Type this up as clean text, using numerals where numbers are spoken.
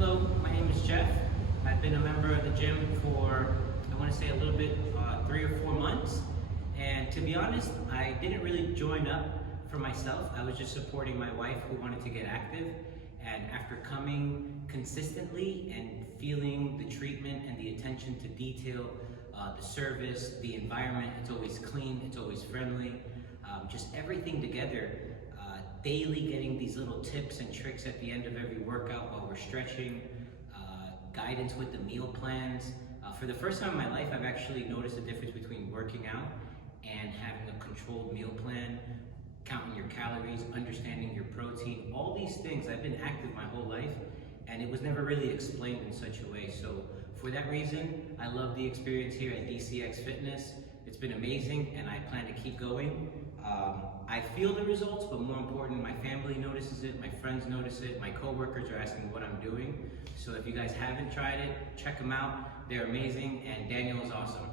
Hello, my name is Jeff. I've been a member of the gym for, I want to say a little bit, 3 or 4 months. And to be honest, I didn't really join up for myself. I was just supporting my wife who wanted to get active. And after coming consistently and feeling the treatment and the attention to detail, the service, the environment, it's always clean, it's always friendly, just everything together. Daily getting these little tips and tricks at the end of every workout while we're stretching, guidance with the meal plans. For the first time in my life, I've actually noticed a difference between working out and having a controlled meal plan, counting your calories, understanding your protein, all these things. I've been active my whole life, and it was never really explained in such a way. So for that reason, I love the experience here at DCX Fitness. It's been amazing, and I plan to keep going. I feel the results, but more important, my family notices it, my friends notice it, my coworkers are asking what I'm doing. So if you guys haven't tried it, check them out. They're amazing, and Daniel is awesome.